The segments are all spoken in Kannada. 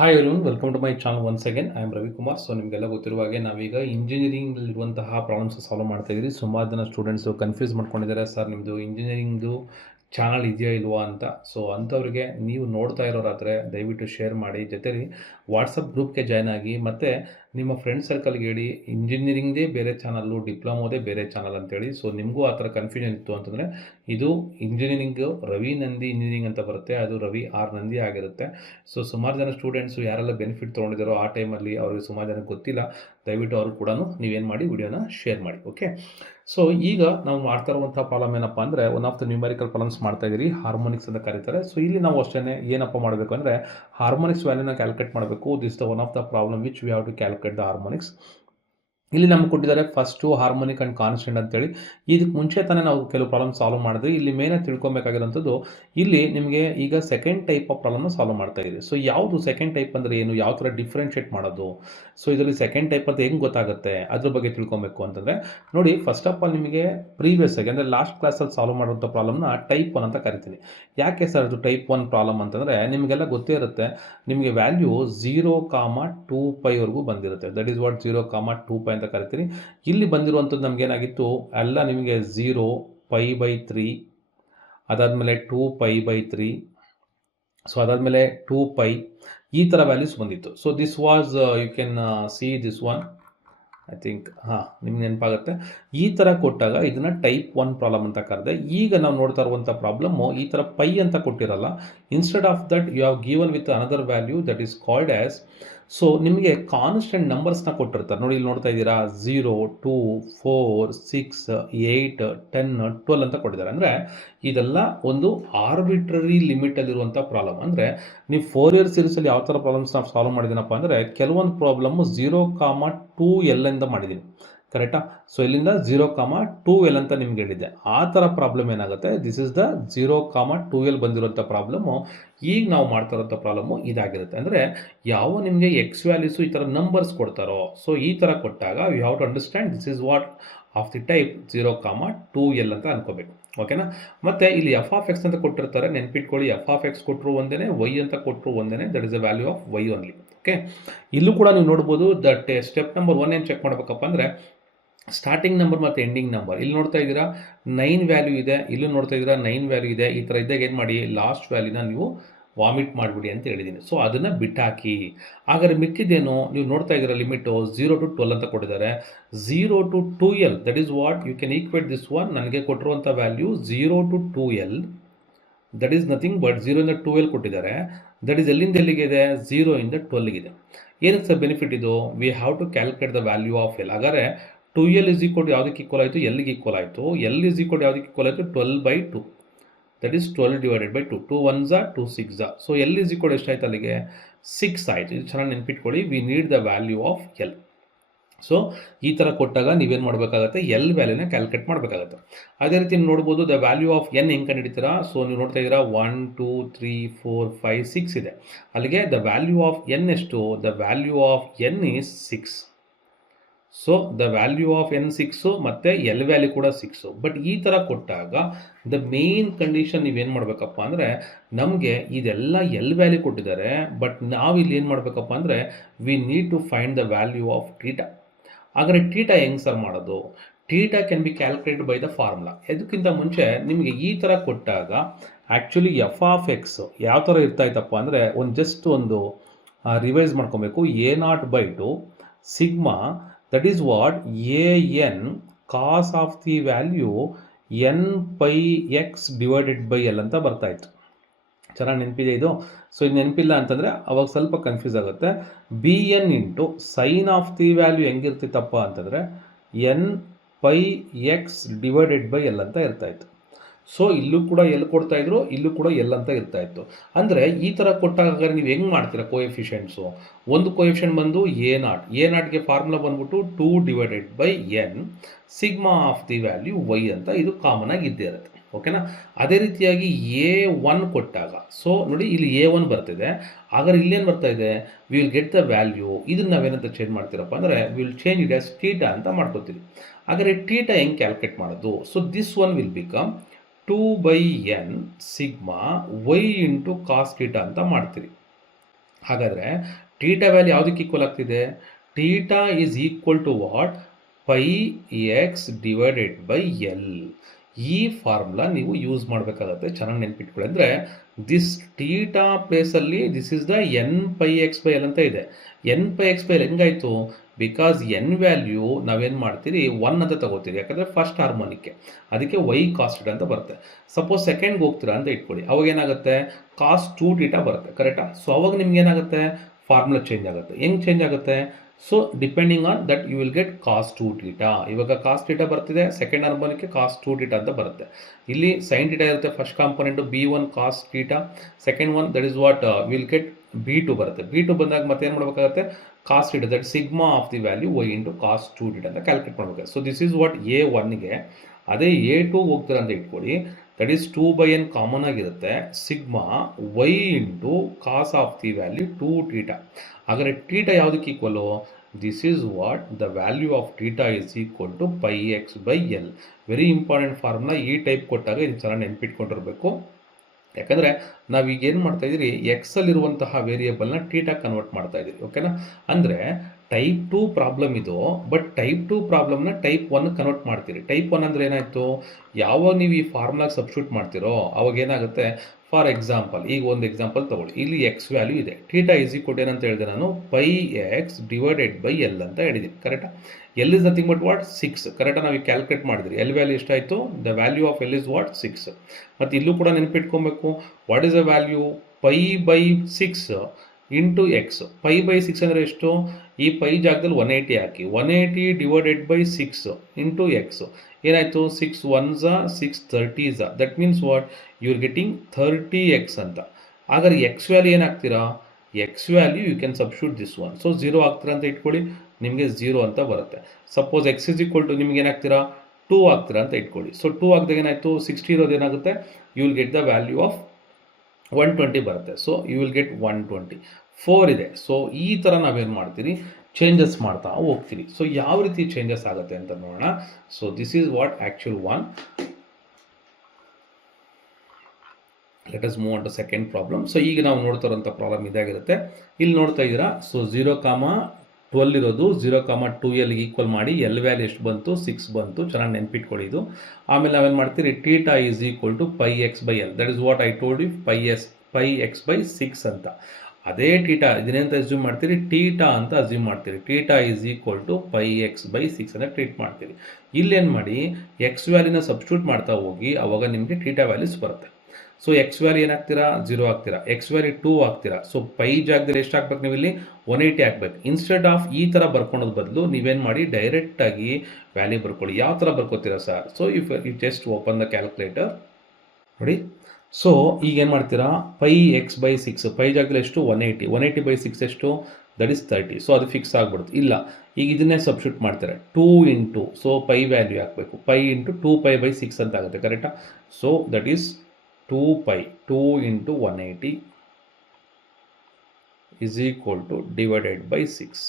Hi everyone, welcome to my channel once again. I am Ravikumar. So ನಿಮಗೆಲ್ಲ ಗೊತ್ತಿರುವ ಹಾಗೆ ನಾವೀಗ ಇಂಜಿನಿಯರಿಂಗಲ್ಲಿರುವಂತಹ ಪ್ರಾಬ್ಲಮ್ಸ್ ಸಾಲ್ವ್ ಮಾಡ್ತಾ ಇದ್ದೀವಿ. ಸುಮಾರು ಜನ ಸ್ಟೂಡೆಂಟ್ಸು ಕನ್ಫ್ಯೂಸ್ ಮಾಡ್ಕೊಂಡಿದ್ದಾರೆ, ಸರ್ ನಿಮ್ಮದು ಇಂಜಿನಿಯರಿಂಗ್ದು ಚಾನಲ್ ಇದೆಯಾ ಇಲ್ವಾ ಅಂತ. ಸೊ ಅಂಥವ್ರಿಗೆ ನೀವು ನೋಡ್ತಾ ಇರೋರಾದರೆ ದಯವಿಟ್ಟು ಶೇರ್ ಮಾಡಿ, ಜೊತೆಲಿ ವಾಟ್ಸಪ್ ಗ್ರೂಪ್ಗೆ ಜಾಯ್ನ್ ಆಗಿ, ಮತ್ತು ನಿಮ್ಮ ಫ್ರೆಂಡ್ ಸರ್ಕಲ್ಗೆ ಹೇಳಿ ಇಂಜಿನಿಯರಿಂಗ್ದೇ ಬೇರೆ ಚಾನಲ್ಲು, ಡಿಪ್ಲೊಮೋದೇ ಬೇರೆ ಚಾನಲ್ ಅಂತೇಳಿ. ಸೊ ನಿಮಗೂ ಆ ಥರ ಕನ್ಫ್ಯೂಷನ್ ಇತ್ತು ಅಂತಂದರೆ ಇದು ಇಂಜಿನಿಯರಿಂಗು ರವಿ ನಂದಿ ಇಂಜಿನಿಯರಿಂಗ್ ಅಂತ ಬರುತ್ತೆ, ಅದು ರವಿ ಆರ್ ನಂದಿ ಆಗಿರುತ್ತೆ. ಸೊ ಸುಮಾರು ಜನ ಸ್ಟೂಡೆಂಟ್ಸು ಯಾರೆಲ್ಲ ಬೆನಿಫಿಟ್ ತೊಗೊಂಡಿದ್ದಾರೋ ಆ ಟೈಮಲ್ಲಿ ಅವ್ರಿಗೆ ಸುಮಾರು ಜನಕ್ಕೆ ಗೊತ್ತಿಲ್ಲ. ದಯವಿಟ್ಟು ಅವ್ರು ಕೂಡ ನೀವೇನು ಮಾಡಿ ವಿಡಿಯೋನ ಶೇರ್ ಮಾಡಿ. ಓಕೆ, ಸೊ ಈಗ ನಾವು ಮಾಡ್ತಾ ಇರುವಂಥ ಪ್ರಾಬ್ಲಮ್ ಏನಪ್ಪ ಅಂದರೆ one of the numerical problems ಮಾಡ್ತಾ ಇದ್ದೀರಿ, ಹಾರ್ಮೋನಿಕ್ಸ್ ಅಂತ ಕರೀತಾರೆ. ಸೊ ಇಲ್ಲಿ ನಾವು ಅಷ್ಟೇ ಏನಪ್ಪ ಮಾಡಬೇಕು ಅಂದರೆ ಹಾರ್ಮೋನಿಕ್ಸ್ ವ್ಯಾಲ್ಯೂನ ಕ್ಯಾಲ್ಕುಲೇಟ್ ಮಾಡಬೇಕು. This the one of the problem which we have to calculate the harmonics. ಇಲ್ಲಿ ನಮ್ಗೆ ಕೊಟ್ಟಿದ್ದಾರೆ ಫಸ್ಟು ಹಾರ್ಮೋನಿಕ್ ಆ್ಯಂಡ್ ಕಾನ್ಸ್ಟೆಂಟ್ ಅಂತೇಳಿ. ಇದಕ್ಕೆ ಮುಂಚೆ ತಾನೇ ನಾವು ಕೆಲವು ಪ್ರಾಬ್ಲಮ್ ಸಾಲ್ವ್ ಮಾಡಿದ್ವಿ. ಇಲ್ಲಿ ಮೇನಾಗಿ ತಿಳ್ಕೊಬೇಕಾಗಿರೋಂಥದ್ದು, ಇಲ್ಲಿ ನಿಮಗೆ ಈಗ ಸೆಕೆಂಡ್ ಟೈಪ್ ಆಫ್ ಪ್ರಾಬ್ಲಮ್ನ ಸಾಲ್ವ್ ಮಾಡ್ತಾ ಇದ್ದೀವಿ. ಸೊ ಯಾವುದು ಸೆಕೆಂಡ್ ಟೈಪ್ ಅಂದರೆ ಏನು, ಯಾವ ಥರ ಡಿಫ್ರೆನ್ಷಿಯೇಟ್ ಮಾಡೋದು, ಸೊ ಇದರಲ್ಲಿ ಸೆಕೆಂಡ್ ಟೈಪ್ ಅಂತ ಹೆಂಗೆ ಗೊತ್ತಾಗುತ್ತೆ ಅದ್ರ ಬಗ್ಗೆ ತಿಳ್ಕೊಬೇಕು ಅಂತಂದರೆ ನೋಡಿ, ಫಸ್ಟ್ ಆಫ್ ಆಲ್ ನಿಮಗೆ ಪ್ರೀವಿಯಸ್ ಆಗಿ ಅಂದರೆ ಲಾಸ್ಟ್ ಕ್ಲಾಸಲ್ಲಿ ಸಾಲ್ವ್ ಮಾಡುವಂಥ ಪ್ರಾಬ್ಲಮ್ನ ಟೈಪ್ 1 ಅಂತ ಕರಿತೀನಿ. ಯಾಕೆ ಸರ್ ಅದು ಟೈಪ್ 1 ಪ್ರಾಬ್ಲಮ್ ಅಂತಂದರೆ ನಿಮಗೆಲ್ಲ ಗೊತ್ತೇ ಇರುತ್ತೆ, ನಿಮಗೆ ವ್ಯಾಲ್ಯೂ 0,2πವರೆಗೂ ಬಂದಿರುತ್ತೆ. ದಟ್ ಈಸ್ ವಾಟ್ 0,2π ಅಂತ ಕರಿತೀನಿ. ಇಲ್ಲಿ ಬಂದಿರುವಂಥದ್ದು ನಮಗೇನಾಗಿತ್ತು, ಎಲ್ಲ ನಿಮಗೆ 0π/3, ಅದಾದಮೇಲೆ 2π/3, ಸೊ ಅದಾದಮೇಲೆ 2π, ಈ ಥರ ವ್ಯಾಲ್ಯೂಸ್ ಬಂದಿತ್ತು. So this was you can see this one, I think ನಿಮ್ಗೆ ನೆನಪಾಗುತ್ತೆ. ಈ ಥರ ಕೊಟ್ಟಾಗ ಇದನ್ನು ಟೈಪ್ 1 ಪ್ರಾಬ್ಲಮ್ ಅಂತ ಕರೆದೆ. ಈಗ ನಾವು ನೋಡ್ತಾ ಇರುವಂಥ ಪ್ರಾಬ್ಲಮ್ಮು ಈ ಥರ ಪೈ ಅಂತ ಕೊಟ್ಟಿರಲ್ಲ, instead of that you have given with another value that is called as. So ನಿಮಗೆ ಕಾನ್ಸ್ಟೆಂಟ್ ನಂಬರ್ಸ್ನ ಕೊಟ್ಟಿರ್ತಾರೆ ನೋಡಿ, ಇಲ್ಲಿ ನೋಡ್ತಾ ಇದ್ದೀರಾ 0, 2, 4, 6, 8, 10, 12 ಅಂತ ಕೊಟ್ಟಿದ್ದಾರೆ. ಅಂದರೆ ಇದೆಲ್ಲ ಒಂದು ಆರ್ಬಿಟ್ರರಿ ಲಿಮಿಟಲ್ಲಿರುವಂಥ ಪ್ರಾಬ್ಲಮ್. ಅಂದರೆ ನೀವು 4 ಇಯರ್ ಸೀರೀಸಲ್ಲಿ ಯಾವ ಥರ ಪ್ರಾಬ್ಲಮ್ಸ್ ನಾವು ಸಾಲ್ವ್ ಮಾಡಿದ್ದೀನಪ್ಪ ಅಂದರೆ ಕೆಲವೊಂದು ಪ್ರಾಬ್ಲಮ್ಮು 0,2L ಇಂದ ಮಾಡಿದ್ದೀನಿ, ಕರೆಕ್ಟಾ. ಸೊ ಇಲ್ಲಿಂದ 0,2L ಅಂತ ನಿಮ್ಗೆ ಹೇಳಿದ್ದೆ. ಆ ಥರ ಪ್ರಾಬ್ಲಮ್ ಏನಾಗುತ್ತೆ, ದಿಸ್ ಇಸ್ ದ 0,2L ಬಂದಿರುವಂಥ ಪ್ರಾಬ್ಲಮ್ಮು. ಈಗ ನಾವು ಮಾಡ್ತಾ ಇರೋಂಥ ಪ್ರಾಬ್ಲಮ್ಮು ಇದಾಗಿರುತ್ತೆ. ಅಂದರೆ ಯಾವ ನಿಮಗೆ ಎಕ್ಸ್ ವ್ಯಾಲ್ಯೂಸು ಈ ಥರ ನಂಬರ್ಸ್ ಕೊಡ್ತಾರೋ, ಸೊ ಈ ಥರ ಕೊಟ್ಟಾಗ you have to understand this is what of the type 0,2L ಅಂತ ಅನ್ಕೋಬೇಕು. ಓಕೆನಾ. ಮತ್ತು ಇಲ್ಲಿ f(x) ಅಂತ ಕೊಟ್ಟಿರ್ತಾರೆ, ನೆನ್ಪಿಟ್ಕೊಳ್ಳಿ. f(x) ಕೊಟ್ಟರು ಒಂದೇ, y ಅಂತ ಕೊಟ್ಟರು ಒಂದೇ, that is the value of y only. Okay, ಇಲ್ಲೂ ಕೂಡ ನೀವು ನೋಡ್ಬೋದು ದಟ್ ಸ್ಟೆಪ್ ನಂಬರ್ 1 ಏನು ಚೆಕ್ ಮಾಡಬೇಕಪ್ಪ ಅಂದರೆ ಸ್ಟಾರ್ಟಿಂಗ್ ನಂಬರ್ ಮತ್ತು ಎಂಡಿಂಗ್ ನಂಬರ್. ಇಲ್ಲಿ ನೋಡ್ತಾ ಇದ್ದೀರಾ 9 ವ್ಯಾಲ್ಯೂ ಇದೆ, ಇಲ್ಲೂ ನೋಡ್ತಾ ಇದ್ದೀರಾ 9 ವ್ಯಾಲ್ಯೂ ಇದೆ. ಈ ಥರ ಇದ್ದಾಗ ಏನು ಮಾಡಿ, ಲಾಸ್ಟ್ ವ್ಯಾಲ್ಯೂನ ನೀವು ವಾಮಿಟ್ ಮಾಡಿಬಿಡಿ ಅಂತ ಹೇಳಿದ್ದೀನಿ. ಸೊ ಅದನ್ನು ಬಿಟ್ಟಾಕಿ. ಹಾಗಾದ್ರೆ ಮಿಕ್ಕಿದ್ದೇನು, ನೀವು ನೋಡ್ತಾ ಇದ್ದೀರಾ ಲಿಮಿಟು 0 to 12 ಅಂತ ಕೊಟ್ಟಿದ್ದಾರೆ. 0 to 2L, that is what you can equate this one. ನನಗೆ ಕೊಟ್ಟಿರುವಂಥ value 0 to 2L, that is nothing but 0 ಇಂದ 2L ಕೊಟ್ಟಿದ್ದಾರೆ. ದಟ್ ಈಸ್ ಎಲ್ಲಿಂದ ಎಲ್ಲಿಗೆ ಇದೆ, 0 ಇಂದ 12 ಇದೆ. ಏನಕ್ಕೆ ಸರ್ ಬೆನಿಫಿಟ್ ಇದು, we have to calculate the value of L. ಹಾಗಾದರೆ 2L ಇಸ್ ಈಕ್ವಲ್ ಟು ಯಾವುದಕ್ಕೆ ಈಕ್ವಲ್ ಆಯಿತು, ಎಲ್ಲಿಗೆ ಈಕ್ವಲ್ ಆಯಿತು. ಎಲ್ ಇಸ್ ಈಕ್ವಲ್ ಟು ಯಾವುದಕ್ಕೆ ಈಕ್ವಲ್ ಆಯಿತು, 12/2, that is 12/2. 2 1s 2 6s. So L is equal ಎಷ್ಟಾಯ್ತು ಅಲ್ಲಿಗೆ, 6 ಆಯಿತು. ಇದು ಚೆನ್ನಾಗಿ ನೆನ್ಪಿಟ್ಕೊಳ್ಳಿ, we need the value of L. So ಈ ಥರ ಕೊಟ್ಟಾಗ ನೀವೇನು ಮಾಡಬೇಕಾಗತ್ತೆ, ಎಲ್ ವ್ಯಾಲ್ಯೂನ ಕ್ಯಾಲ್ಕುಲೇಟ್ ಮಾಡಬೇಕಾಗತ್ತೆ. ಅದೇ ರೀತಿ ನೀವು ನೋಡ್ಬೋದು ದ ವ್ಯಾಲ್ಯೂ ಆಫ್ ಎನ್ ಹೆಂಗೆ ಕಂಡುಹಿಡಿತೀರಾ. ಸೊ ನೀವು ನೋಡ್ತಾ ಇದ್ದೀರಾ 1 2 3 4 5 6 ಇದೆ. ಅಲ್ಲಿಗೆ ದ ವ್ಯಾಲ್ಯೂ ಆಫ್ ಎನ್ ಎಷ್ಟು, the value of N is 6. So the value of N 6 ಮತ್ತು ಎಲ್ ವ್ಯಾಲ್ಯೂ ಕೂಡ 6. ಬಟ್ ಈ ಥರ ಕೊಟ್ಟಾಗ ದ ಮೇನ್ ಕಂಡೀಷನ್ ನೀವೇನು ಮಾಡಬೇಕಪ್ಪ ಅಂದರೆ, ನಮಗೆ ಇದೆಲ್ಲ ಎಲ್ ವ್ಯಾಲ್ಯೂ ಕೊಟ್ಟಿದ್ದಾರೆ, ಬಟ್ ನಾವು ಇಲ್ಲಿ ಏನು ಮಾಡಬೇಕಪ್ಪ ಅಂದರೆ we need to find the value of theta. ಹಾಗಾದರೆ ಟೀಟಾ ಹೆಂಗೆ ಸರ್ ಮಾಡೋದು, theta can be calculated by the formula. ಇದಕ್ಕಿಂತ ಮುಂಚೆ ನಿಮಗೆ ಈ ಥರ ಕೊಟ್ಟಾಗ ಆ್ಯಕ್ಚುಲಿ f(x) ಯಾವ ಥರ ಇರ್ತಾಯಿತ್ತಪ್ಪ ಅಂದರೆ ಜಸ್ಟ್ ಒಂದು ರಿವೈಸ್ ಮಾಡ್ಕೊಬೇಕು. a0/2 sigma, that is what an cos of the value n/x divided by L ಅಂತ ಬರ್ತಾಯಿತ್ತು. ಚೆನ್ನಾಗಿ ನೆನಪಿದೆ ಇದು. ಸೊ ಇದು ನೆನಪಿಲ್ಲ ಅಂತಂದರೆ ಅವಾಗ ಸ್ವಲ್ಪ ಕನ್ಫ್ಯೂಸ್ ಆಗುತ್ತೆ. bn into sine of the value ಹೆಂಗಿರ್ತಿತ್ತಪ್ಪ ಅಂತಂದರೆ n/x ಡಿವೈಡೆಡ್ ಬೈ ಎಲ್ ಅಂತ ಇರ್ತಾಯಿತ್ತು. ಸೊ ಇಲ್ಲೂ ಕೂಡ ಎಲ್ ಕೊಡ್ತಾಯಿದ್ರು, ಇಲ್ಲೂ ಕೂಡ ಎಲ್ ಅಂತ ಇರ್ತಾಯಿತ್ತು. ಅಂದರೆ ಈ ಥರ ಕೊಟ್ಟಾಗ ನೀವು ಹೆಂಗೆ ಮಾಡ್ತೀರಾ ಕೋಎಫಿಷಿಯೆಂಟ್ಸು. ಒಂದು ಕೋಎಫಿಷಿಯೆಂಟ್ ಬಂದು a0ಗೆ ಫಾರ್ಮುಲಾ ಬಂದ್ಬಿಟ್ಟು 2/n sigma of the value y ಅಂತ, ಇದು ಕಾಮನ್ ಆಗಿ ಇದ್ದೇ ಇರುತ್ತೆ. ಓಕೆನಾ. ಅದೇ ರೀತಿಯಾಗಿ a1 ಕೊಟ್ಟಾಗ, ಸೊ ನೋಡಿ ಇಲ್ಲಿ a1 ಬರ್ತಿದೆ, ಹಾಗಾದ್ರೆ ಇಲ್ಲೇನು ಬರ್ತಾ ಇದೆ, we will get the value. ಇದನ್ನು ನಾವೇನಂತ ಚೇಂಜ್ ಮಾಡ್ತೀರಪ್ಪ ಅಂದರೆ will change it as theta ಅಂತ ಮಾಡ್ಕೊತೀವಿ. ಹಾಗಾದರೆ ಟೀಟಾ ಹೆಂಗೆ ಕ್ಯಾಲ್ಕುಲೇಟ್ ಮಾಡೋದು, so this one will become 2/n sigma y into cos theta ಅಂತ ಮಾಡ್ತೀರಿ. ಹಾಗಾದರೆ ಟೀಟಾ ವ್ಯಾಲ್ಯೂ ಯಾವುದಕ್ಕೆ ಈಕ್ವಲ್ ಆಗ್ತಿದೆ? Theta is equal to what? Pi x divided by L. ಈ ಫಾರ್ಮುಲಾ ನೀವು ಯೂಸ್ ಮಾಡಬೇಕಾಗತ್ತೆ, ಚೆನ್ನಾಗಿ ನೆನ್ಪಿಟ್ಕೊಳ್ಳಿ. ಅಂದರೆ ದಿಸ್ ಟೀಟಾ ಪ್ಲೇಸಲ್ಲಿ this is the N pi x by L ಅಂತ ಇದೆ. N pi x by L ಹೆಂಗಾಯಿತು? ಬಿಕಾಸ್ ಎನ್ ವ್ಯಾಲ್ಯೂ ನಾವೇನು ಮಾಡ್ತೀರಿ 1 ಅಂತ ತಗೋತೀರಿ, ಯಾಕಂದರೆ ಫಸ್ಟ್ ಹಾರ್ಮೋನಿಕ್ಕೆ, ಅದಕ್ಕೆ ವೈ ಕಾಸ್ಟೆಡ್ ಅಂತ ಬರುತ್ತೆ. ಸಪೋಸ್ ಸೆಕೆಂಡ್ಗೆ ಹೋಗ್ತೀರಾ ಅಂತ ಇಟ್ಕೊಳ್ಳಿ, ಅವಾಗ ಏನಾಗುತ್ತೆ? ಕಾಸ್ 2 ಟೀಟಾ ಬರುತ್ತೆ, ಕರೆಕ್ಟಾ? ಸೊ ಅವಾಗ ನಿಮ್ಗೆ ಏನಾಗುತ್ತೆ? ಫಾರ್ಮುಲಾ ಚೇಂಜ್ ಆಗುತ್ತೆ. ಹೆಂಗೆ ಚೇಂಜ್ ಆಗುತ್ತೆ? So depending on that you will get cos 2 theta. ಇವಾಗ ಕಾಸ್ ಟೀಟಾ ಬರ್ತಿದೆ, ಸೆಕೆಂಡ್ ಹಾರ್ಮೋನಿಕ್ಕೆ ಕಾಸ್ 2 ಟೀಟಾ ಅಂತ ಬರುತ್ತೆ. ಇಲ್ಲಿ ಸೈನ್ ಟೀಟಾ ಇರುತ್ತೆ, first component B1 cos theta, second one that is what will get B2 ಬರುತ್ತೆ. B2 ಬಂದಾಗ ಮತ್ತೆ ಏನು ಮಾಡಬೇಕಾಗುತ್ತೆ? Cos theta, that sigma of the value y into cos 2 theta ಅಂತ ಕ್ಯಾಲ್ಕುಲೇಟ್ ಮಾಡಬೇಕು. ಸೊ ದಿಸ್ ಈಸ್ ವಾಟ್ A1ಗೆ. ಅದೇ A2 ಹೋಗ್ತೀರಾ ಅಂತ ಇಟ್ಕೊಳ್ಳಿ, ದಟ್ ಈಸ್ 2/n ಕಾಮನ್ ಆಗಿರುತ್ತೆ, sigma y into cos of the value 2 theta. ಹಾಗಾದರೆ ಟೀಟಾ ಯಾವುದಕ್ಕೆ equal? This is what the value of theta is equal to pi x by L. Very important formula. ಈ ಟೈಪ್ ಕೊಟ್ಟಾಗ ಇದು ಚೆನ್ನಾಗಿ ನೆನ್ಪಿಟ್ಕೊಂಡಿರಬೇಕು. ಯಾಕಂದರೆ ನಾವೀಗ ಏನು ಮಾಡ್ತಾಯಿದ್ದೀರಿ, ಎಕ್ಸಲ್ಲಿರುವಂತಹ ವೇರಿಯೇಬಲ್ನ ಟೀಟಾ ಕನ್ವರ್ಟ್ ಮಾಡ್ತಾಯಿದ್ದೀರಿ, ಓಕೆನಾ? ಅಂದರೆ ಟೈಪ್ 2 ಪ್ರಾಬ್ಲಮ್ ಇದು, ಬಟ್ ಟೈಪ್ 2 ಪ್ರಾಬ್ಲಮ್ನ ಟೈಪ್ 1 ಕನ್ವರ್ಟ್ ಮಾಡ್ತೀರಿ. ಟೈಪ್ 1 ಅಂದರೆ ಏನಾಯಿತು? ಯಾವಾಗ ನೀವು ಈ ಫಾರ್ಮುಲಾಗೆ ಸಬ್ಸ್ಟಿಟ್ಯೂಟ್ ಮಾಡ್ತೀರೋ ಅವಾಗ ಏನಾಗುತ್ತೆ? ಫಾರ್ ಎಕ್ಸಾಂಪಲ್, ಈಗ ಒಂದು ಎಕ್ಸಾಂಪಲ್ ತೊಗೊಳ್ಳಿ. ಇಲ್ಲಿ ಎಕ್ಸ್ ವ್ಯಾಲ್ಯೂ ಇದೆ, ಟೀಟಾ ಈಸ್ ಈಕ್ವಲ್ ಟು ಏನಂತ ಹೇಳಿದೆ ನಾನು? Pi x divided by L ಅಂತ ಹೇಳಿದ್ದೀನಿ, ಕರೆಕ್ಟಾ? L is nothing but what? 6, ಕರೆಕ್ಟಾ? ನಾವು ಕ್ಯಾಲ್ಕುಲೇಟ್ ಮಾಡಿದ್ರಿ. ಎಲ್ ವ್ಯಾಲ್ಯೂ ಎಷ್ಟಾಯಿತು? The value of L is what? 6. ಮತ್ತು ಇಲ್ಲೂ ಕೂಡ ನೆನಪಿಟ್ಕೊಬೇಕು, what is the value? Pi by 6 into x. Pi by 6 ಅಂದರೆ ಎಷ್ಟು? ಈ ಪೈ ಜಾಗದಲ್ಲಿ 180 ಹಾಕಿ, 180 ಡಿವೈಡೆಡ್ ಬೈ 6 ಇಂಟು ಎಕ್ಸ್. ಏನಾಯಿತು? 6 1s 6 30s. That means what? You are getting 30x ಅಂತ. ಹಾಗಾದ್ರೆ ಎಕ್ಸ್ ವ್ಯಾಲ್ಯೂ ಏನಾಗ್ತೀರಾ? X value you can substitute this one. So 0 ಆಗ್ತೀರಾ ಅಂತ ಇಟ್ಕೊಳ್ಳಿ, ನಿಮಗೆ 0 ಅಂತ ಬರುತ್ತೆ. Suppose x is equal to ನಿಮ್ಗೆ ಏನಾಗ್ತೀರಾ? 2 ಆಗ್ತೀರಾ ಅಂತ ಇಟ್ಕೊಳ್ಳಿ. ಸೊ 2 ಆಗ್ದಾಗ ಏನಾಯಿತು? 60 ಇರೋದು ಏನಾಗುತ್ತೆ? You will get the value of 120 ಬರುತ್ತೆ. So you will get 120. 4 ಇದೆ. ಸೊ ಈ ಥರ ನಾವೇನು ಮಾಡ್ತೀರಿ? ಚೇಂಜಸ್ ಮಾಡ್ತಾ ಹೋಗ್ತೀರಿ. ಸೊ ಯಾವ ರೀತಿ ಚೇಂಜಸ್ ಆಗುತ್ತೆ ಅಂತ ನೋಡೋಣ. So this is what actual one. Let us move on to second problem. So ಈಗ ನಾವು ನೋಡ್ತಾ ಇರೋಂಥ ಪ್ರಾಬ್ಲಮ್ ಇದಾಗಿರುತ್ತೆ. ಇಲ್ಲಿ ನೋಡ್ತಾ ಇದ್ದೀರಾ, ಸೊ 0,12 ಇರೋದು 0,2L ಈಕ್ವಲ್ ಮಾಡಿ ಎಲ್ ವ್ಯಾಲ್ಯೂ ಎಷ್ಟು ಬಂತು? 6 ಬಂತು. ಚೆನ್ನಾಗಿ ನೆನ್ಪಿಟ್ಕೊಳ್ಳಿ ಇದು. ಆಮೇಲೆ ನಾವೇನು ಮಾಡ್ತೀರಿ? Theta is equal to pi x by L. That is what I told you, pi x by 6 ಅಂತ. ಅದೇ ಟೀಟಾ ಇದನ್ನೇಂತ ಅಸ್ಯೂಮ್ ಮಾಡ್ತೀರಿ? ಟೀಟಾ ಅಂತ ಅಸ್ಯೂಮ್ ಮಾಡ್ತೀರಿ. Theta is equal to pi x by 6 ಅಂತ ಟ್ರೀಟ್ ಮಾಡ್ತೀರಿ. ಇಲ್ಲೇನು ಮಾಡಿ, ಎಕ್ಸ್ ವ್ಯಾಲ್ಯೂನ ಸಬ್ಸ್ಟಿಟ್ಯೂಟ್ ಮಾಡ್ತಾ ಹೋಗಿ, ಅವಾಗ ನಿಮಗೆ ಟೀಟಾ ವ್ಯಾಲ್ಯೂಸ್ ಬರುತ್ತೆ. ಸೊ ಎಕ್ಸ್ ವ್ಯಾಲ್ಯೂ ಏನಾಗ್ತೀರಾ? 0 ಆಗ್ತೀರಾ. ಎಕ್ಸ್ ವ್ಯಾಲ್ಯೂ 2 ಆಗ್ತೀರಾ. ಸೊ ಪೈ ಜಾಗದಲ್ಲಿ ಎಷ್ಟು ಹಾಕ್ಬೇಕು? ನೀವು ಇಲ್ಲಿ 180 ಹಾಕ್ಬೇಕು. ಇನ್ಸ್ಟೆಡ್ ಆಫ್ ಈ ಥರ ಬರ್ಕೊಳೋದು ಬದಲು ನೀವೇನು ಮಾಡಿ, ಡೈರೆಕ್ಟಾಗಿ ವ್ಯಾಲ್ಯೂ ಬರ್ಕೊಳ್ಳಿ. ಯಾವ ಥರ ಬರ್ಕೋತೀರಾ sir? So if you just open the calculator ನೋಡಿ. ಸೊ ಈಗ ಏನು ಮಾಡ್ತೀರಾ? ಪೈ ಎಕ್ಸ್ ಬೈ 6, ಪೈ ಜಾಗದಲ್ಲಿ ಎಷ್ಟು? 180. 180 ಬೈ 6 ಎಷ್ಟು? That is 30. ಸೊ ಅದು ಫಿಕ್ಸ್ ಆಗಿಬಿಡುತ್ತೆ. ಇಲ್ಲ, ಈಗ ಇದನ್ನೇ ಸಬ್ಸ್ಟಿಟ್ಯೂಟ್ ಮಾಡ್ತಾರೆ. 2 ಇಂಟು, ಸೊ ಪೈ ವ್ಯಾಲ್ಯೂ ಹಾಕಬೇಕು, ಪೈ ಇಂಟು 2π ಬೈ 6 ಅಂತ ಆಗುತ್ತೆ, ಕರೆಕ್ಟಾ? So that is 2π, 2 into 180 is equal to divided by 6.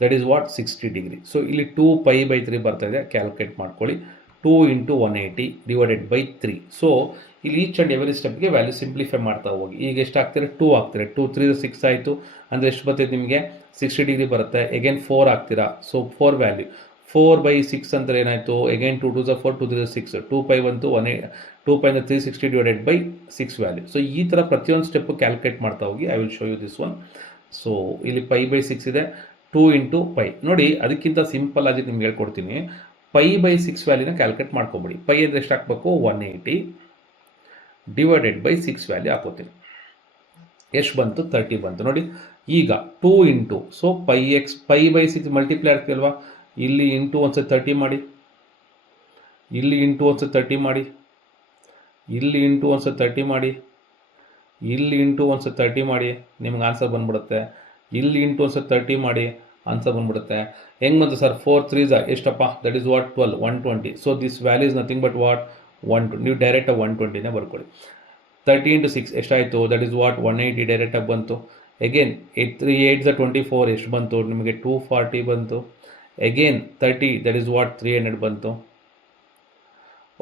That is what? 60 degree. So ಇಲ್ಲಿ 2π ಬೈ 3 ಬರ್ತಾ ಇದೆ, ಕ್ಯಾಲ್ಕುಲೇಟ್ ಮಾಡ್ಕೊಳ್ಳಿ. 2 ಇಂಟು 180 ಡಿವೈಡೆಡ್ ಬೈ 3. ಸೊ ಇಲ್ಲಿ ಈಚ್ ಆ್ಯಂಡ್ ಎವರಿ ಸ್ಟೆಪ್ಗೆ ವ್ಯಾಲ್ಯೂ ಸಿಂಪ್ಲಿಫೈ ಮಾಡ್ತಾ ಹೋಗಿ. ಈಗ ಎಷ್ಟು ಹಾಕ್ತೀರಾ? 2 ಹಾಕ್ತೀರಾ. 2 3 6 ಆಯಿತು. ಅಂದರೆ ಎಷ್ಟು ಬರ್ತೈತೆ ನಿಮಗೆ? 60 ಡಿಗ್ರಿ ಬರುತ್ತೆ. ಎಗೇನ್ 4 ಹಾಕ್ತೀರಾ. ಸೊ 4 ವ್ಯಾಲ್ಯೂ 4 ಬೈ 6 ಅಂದರೆ ಏನಾಯಿತು? ಎಗೇನ್ 2 2 4, 2 3 6, 2π ಬಂತು. 2π 360 ಡಿವೈಡೆಡ್ ಬೈ 6 ವ್ಯಾಲ್ಯೂ. ಸೊ ಈ ಥರ ಪ್ರತಿಯೊಂದು ಸ್ಟೆಪ್ಪು ಕ್ಯಾಲ್ಕುಲೇಟ್ ಮಾಡ್ತಾ ಹೋಗಿ. I will show you this one. So ಇಲ್ಲಿ ಪೈ ಬೈ 6 ಇದೆ, 2 ಇಂಟು ಪೈ. ನೋಡಿ, ಅದಕ್ಕಿಂತ ಸಿಂಪಲ್ ಆಗಿ ನಿಮ್ಗೆ ಹೇಳ್ಕೊಡ್ತೀನಿ. ಪೈ ಬೈ 6 ವ್ಯಾಲ್ಯೂನ ಕ್ಯಾಲ್ಕುಲೇಟ್ ಮಾಡ್ಕೊಬಿಡಿ. ಪೈ ಅಂದರೆ ಎಷ್ಟು ಹಾಕಬೇಕು? 180 ಡಿವೈಡೆಡ್ ಬೈ 6 ವ್ಯಾಲ್ಯೂ ಹಾಕೋತೀನಿ. ಎಷ್ಟು ಬಂತು? 30 ಬಂತು. ನೋಡಿ, ಈಗ 2 into, so pi by 6 multiply ಆಗ್ತೀವಲ್ವಾ? ಇಲ್ಲಿ ಇಂಟು ಒಂದ್ಸತಿ 30 ಮಾಡಿ, ಇಲ್ಲಿ ಇಂಟು ಒಂದ್ಸತಿ 30 ಮಾಡಿ, ಇಲ್ಲಿ ಇಂಟು ಒಂದ್ಸತಿ 30 ಮಾಡಿ, ಇಲ್ಲಿ ಇಂಟು ಒಂದ್ಸತಿ 30 ಮಾಡಿ, ನಿಮ್ಗೆ ಆನ್ಸರ್ ಬಂದ್ಬಿಡುತ್ತೆ. ಇಲ್ಲಿ ಇಂಟು ಒಂದ್ಸತಿ 30 ಮಾಡಿ, ಆನ್ಸರ್ ಬಂದ್ಬಿಡುತ್ತೆ. ಹೆಂಗೆ ಬಂತು ಸರ್? 4 3s ಎಷ್ಟಪ್ಪ? That is what? 12, 120. So this value is nothing but what? 120. ನೀವು ಡೈರೆಕ್ಟಾಗಿ 120ನೇ ಬರ್ಕೊಳ್ಳಿ. 30 ಇಂಟು 6 ಎಷ್ಟಾಯಿತು? That is what? 180 ಡೈರೆಕ್ಟಾಗಿ ಬಂತು. ಎಗೇನ್ 3 8s 24 ಎಷ್ಟು ಬಂತು? ನಿಮಗೆ 240 ಬಂತು. Again 30, that is what? 300 ಬಂತು.